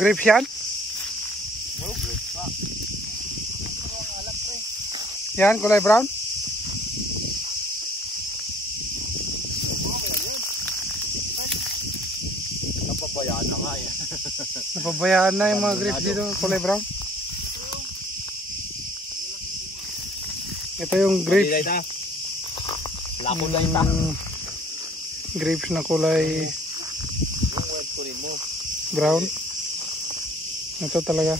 Grapes yan? Well, grapes ka. Yan, kulay brown? Napabayaan na nga eh. Napabayaan na yung mga grapes dito, kulay brown. Ito yung grapes. Lapon na ita. Grapes na kulay Yung word ko rin mo. brown. Ito talaga.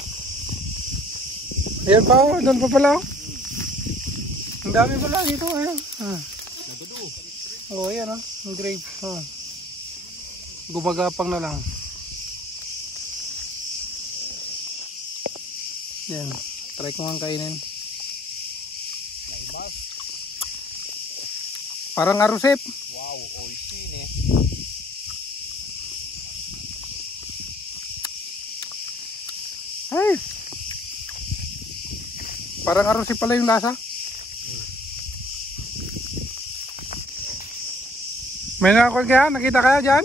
Ayan pa oh, doon pa pala oh. Ang dami pala dito. Ayan. Oh, ayan oh. Ang grapes. Oh. Gumagapang na lang. Yan. Try ko nga kainin. Parang arusip. Wow, oisin eh. Ay. Parang arusip pala yung lasa. May nakakot kaya? Nakita kaya dyan?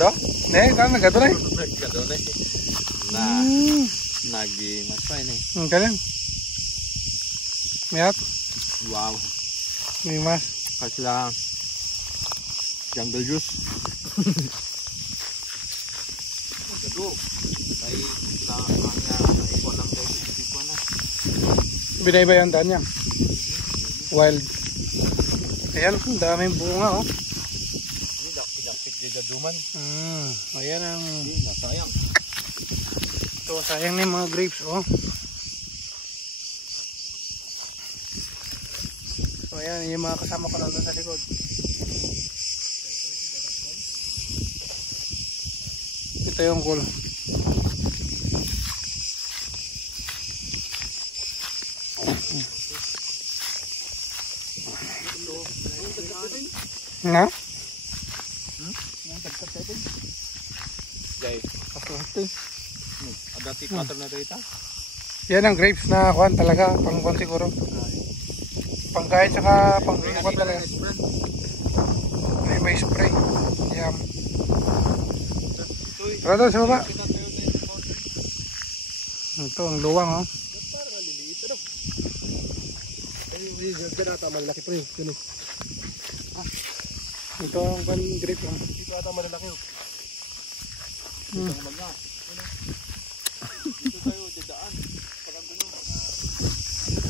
Do? Ne, kan nagkatuloy. Nagkatuloy. Na, mas fine eh. Galing. Mayat. Wow. May mas. Kasi lang jungle juice. Magado. Ay, ikon lang tayo sa ikon na. Binay-bay ang daan niya. Wild. Ayan, daming bunga oh. Pinapik di gaduman. Ayan ang... Masayang. Ito, sayang na yung mga grapes oh. So ayan, yung mga kasama ko lang doon sa likod. Ito yung cool. Nga? Jay, Kaswerte. adati pattern na dito. Yan ang grapes na kuhan talaga, pang-kuhan siguro. Pangkain saka pang-kuhan talaga. May spray. Yan. Tara doon sa baba. Ito ang luwang oh. Ito ang grape oh. Dito ata malalaki oh.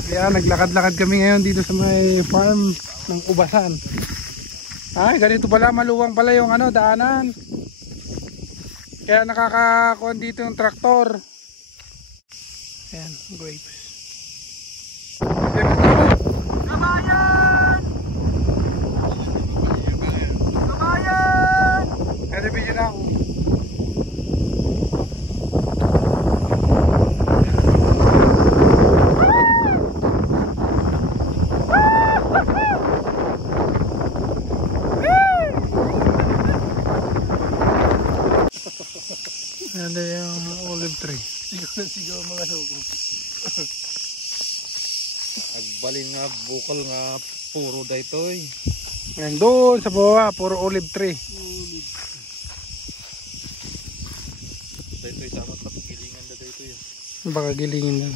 Kaya naglakad-lakad kami ngayon dito sa may farm ng Ubasan. Ay, ganito pala, maluwang pala yung ano, daanan. Kaya nakakakuha dito yung traktor. Ayan, grapes. Kabayan! Kabayan! Kaya video na ako. Ano yung olive tree? Sigaw na sigaw mga loko. Agbalin nga bukal nga puro daytoy. Ayan doon sa baba, puro olive tree. Daytoy sama sa gilingan na daytoy. Baka gilingin na.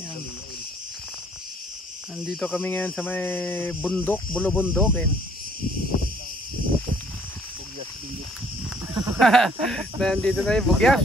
Ayan. Nandito kami ngayon sa may bundok, bulubundokin. Bugyas bingit. Nandito na yung bugyas.